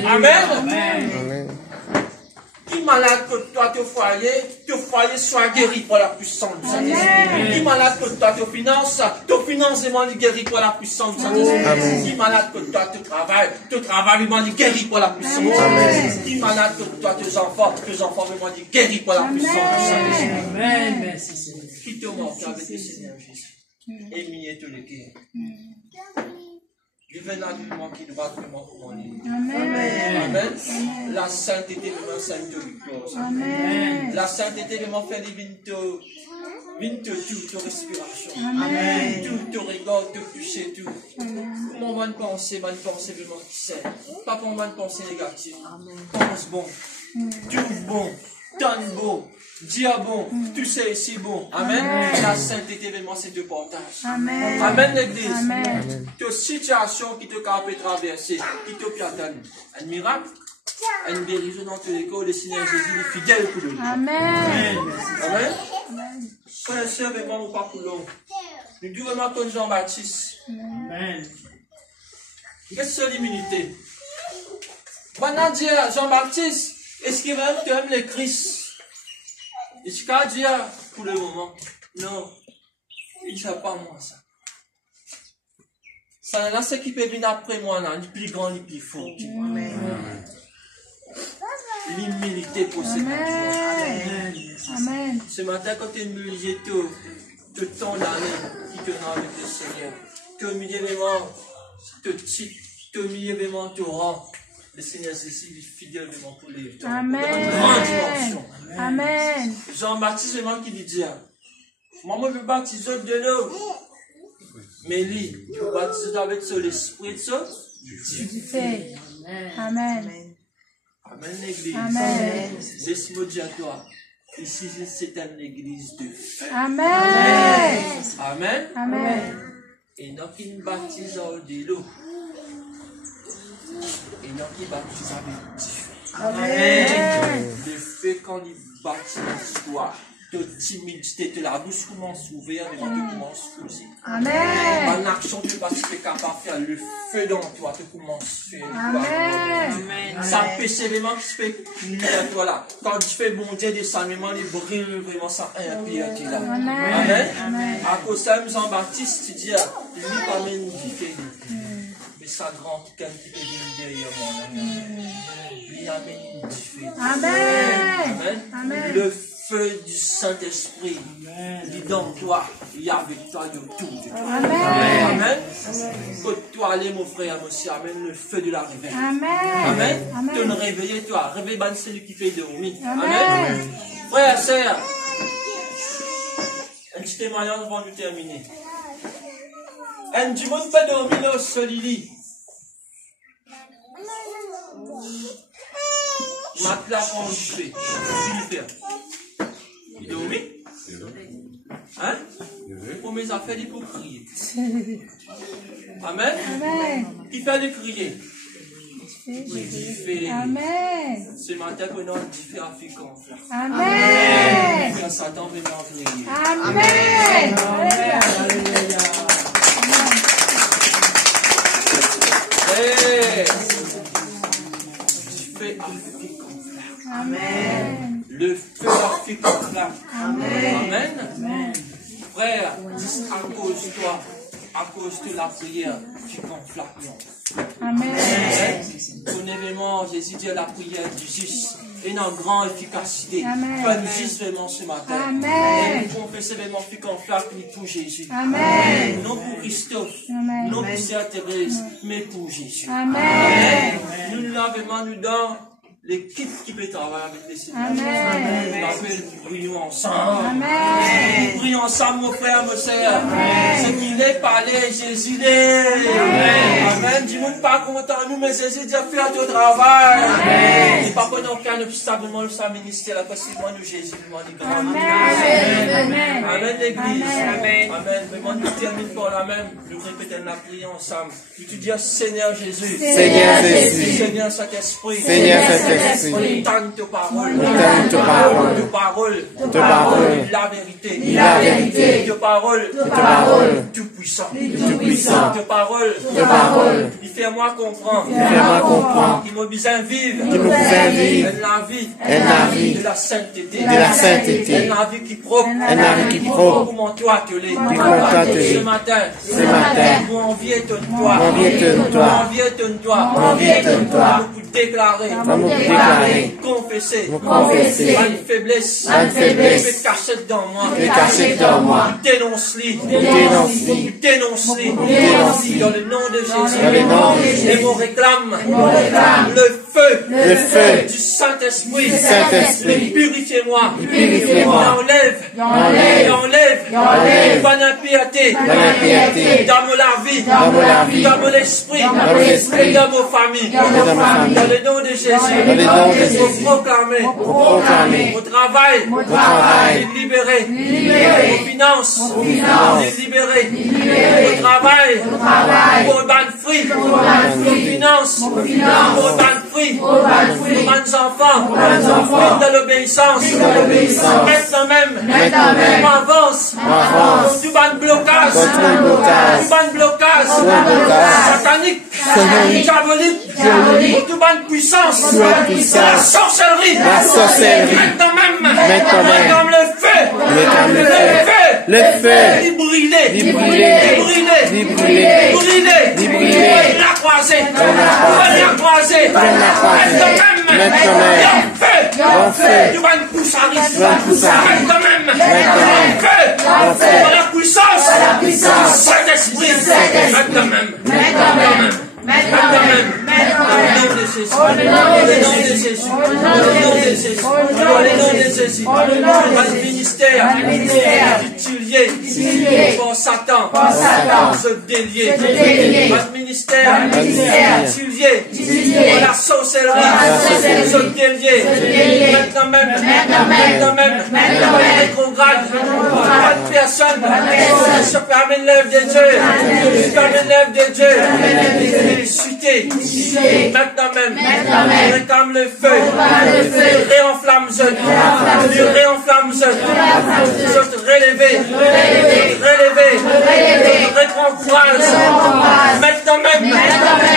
Amen. Qui malade que toi, ton foyer soit guéri par la puissance du Saint-Esprit. Qui malade que toi, tes finances est guéri par la puissance du Saint-Esprit. Qui malade que toi, ton travail est guéri par la puissance du Saint-Esprit. Qui malade que toi, tes enfants est guéri par la puissance du Saint-Esprit. Amen. Merci Seigneur. Qui te manque avec le Seigneur Jésus. Et mieux te le guérir. L'événement qui doit vraiment couronner. Amen. La sainteté vraiment sainte de victoire. Amen. La sainteté vraiment fait des toute respiration. Amen. Tout te regarde, te toucher, tout. Comment bonne pensée vraiment qui sait. Pas pour bonne pensée négative. Pense bon. Tout bon. Donne bon. Dis bon, tu sais, c'est bon. Amen. La sainteté, vraiment, c'est de partage. Amen, l'église. Toute situation qui te peut traverser, qui te peut attendre. Un miracle, une guérison dans tous les cas, le Seigneur Jésus est fidèle pour nous. Amen. Frère et sœur, vraiment, ou pas pour l'homme. Nous devons vraiment comme Jean-Baptiste. Amen. Qu'est-ce que l'immunité? Maintenant, dire Jean-Baptiste, est-ce qu'il va te aimer le Christ? Et ce qu'a dit pour le moment, non, il ne fait pas moi ça. Ça là, c'est qui peut venir après moi, là, le plus grand, le plus fort. L'humilité pour ce matin. Amen. Ce matin, quand tu es humilié, tu te tends l'année qui te rend avec le Seigneur. Tu humilié vraiment, tu rends. Le Seigneur Jésus est fidèle vraiment pour les temps. Amen. Grande dimension. Amen. Jean-Baptiste vraiment qui lui dit, moi je veux baptiser de l'eau. Mais lui, tu veux baptiser avec l'esprit de ça? Du fait. Amen. Amen l'église. Amen. Laisse-moi dire à toi. Ici, c'est une église de feu. Amen. Amen. Amen. Et non qui nous baptise de l'eau. Et non qui baptise avec du feu. Amen. Le feu quand il baptise toi, ta timidité, la bouche commence à ouvrir, et tu commences à poser. Amen. En action, tu vas être capable de faire le feu dans toi, tu commences à faire. Amen. Ça péché vraiment qui se fait à toi là. Quand tu fais bon Dieu, descend vraiment, il brille vraiment, ça impie là. Amen. Amen. À cause de Jean-Baptiste, tu dis, lui quand même qui fait. Mais sa grande quelqu'un qui peut venir derrière moi. Lui amène une différence. Amen. Amen. Le feu du Saint-Esprit, il est dans toi, il est avec toi, il est autour de toi. Amen. Amen. Faut toi aller, mon frère, mon soeur, amène le feu de la réveil. Amen. Amen. Tu ne réveilles toi, réveille celui qui fait dormir. Amen. Frère, sœur, un petit témoignage avant de terminer. Un du monde peut dormir au sol lit. Matelas prend du feu. Il dormit? Hein? Pour mes affaires, il faut crier. Amen? Qui fait le crier? Amen. Ce matin, qu'on a différé africain. Amen. Frère Satan veut m'envoyer. Amen. Alléluia. Amen. Le feu africain flamme. Amen. Amen. Frère, à cause de toi, à cause de la prière, tu conflames. Amen. Ton événement, Jésus dit la prière du juste est une grande efficacité. Pas du juste vraiment ce matin. Amen. Et nous confessons vraiment plus conflamme pour Jésus. Amen. Non pour Christophe, non pour Sœur Thérèse, mais pour Jésus. Amen. Nous nous donnons l'équipe qui peut travailler avec les Seigneurs. Amen. Nous prions ensemble. Amen. Nous prions ensemble, mon frère, mon sœur. Ce qu'il est parlé, Jésus l'est. Amen. Du monde pas content, nous, mais Jésus dit faire ton travail. Amen. Il n'est pas Papa, n'a aucun obstacle, dans sa ministère, parce que moi, nous, Jésus, nous, Amen, l'église. Amen. Vraiment, nous terminons par la même. Nous répétons la prière ensemble. Nous te disons, Seigneur Jésus. Seigneur Jésus. Seigneur Saint-Esprit. Seigneur Saint-Esprit. Donne tes paroles. Donne tes paroles. Tes paroles. Tes paroles. La vérité. La vérité. Tes paroles. Tes paroles. Tout puissant. Tout puissant. Tes paroles. Tes paroles. Il fait-moi comprendre. Fais-moi comprendre. Qu'il m'a besoin de vivre. Qu'il me fait vivre. La vie. La vie. De la sainteté. De la sainteté. La vie qui propre. La vie qui propre. Comment toi attelé. attelé. Ce matin. Mon envie étonne-toi. Mon envie étonne-toi. Mon envie étonne-toi. Mon envie étonne-toi. Nous déclarer. Nous déclarer. Confesser. Confesser. Pas de faiblesse. Pas de faiblesse. Fais cachette dans moi. Fais cachette dans moi. Dénonce-les. Dénonce-les. Dénonce-les. Dénonce-les. Dans le nom de Jésus. Dans le nom de Jésus. Et mon réclame. Le feu. Le feu. Du Saint-Esprit. Saint-Esprit. Purifiez-moi. Purifiez-moi. Enlève. Bonne impiété. Dans la vie. Dans mon esprit. Et dans mon famille. Dans le nom de Jésus. Pour proclamer. Au travail. Libéré. Aux finances. Libéré. Au travail. Pour le ban free. Aux finances. Pour le ban free. Pour les enfants. Dans l'obéissance. Maintenant même. On avance. Du ban blocage. Du ban blocage. Satanique. Diabolique. Du ban puissance. La sorcellerie. Maintenant même. Comme le feu. Brûler. La croisée. Maintenant même. Feu. Du ban poussaris. Maintenant même. Feu. La puissance. Saint-Esprit. Maintenant même. Au nom de Jésus. Votre ministère. Utilier. Pour Satan. Se délier. Votre ministère. Utilier. Pour la sorcellerie. Se délier. Maintenant même. Rétrograde. Pas de personne. Se permet l'œuvre de Dieu. Ressuscité. Maintenant même. Réclame le feu. Réenflamme-je. Relever. Réprends courage. Maintenant même.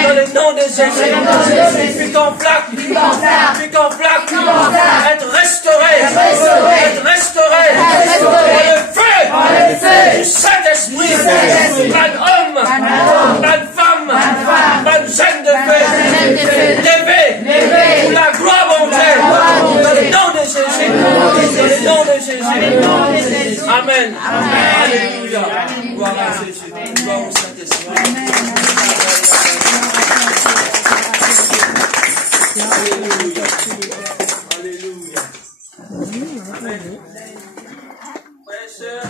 Dans le nom de Jésus. Puis qu'en flaque. Être restauré. Par le feu. Du Saint-Esprit. Pas d'homme. Pas de femme. Pas de jeune de feu. Levé. Pour la gloire, mon Dieu. Dans le nom de Jésus. Amen. Alléluia. Gloire à Jésus. Gloire au Saint-Esprit. Alléluia. Amen. Frères et sœurs.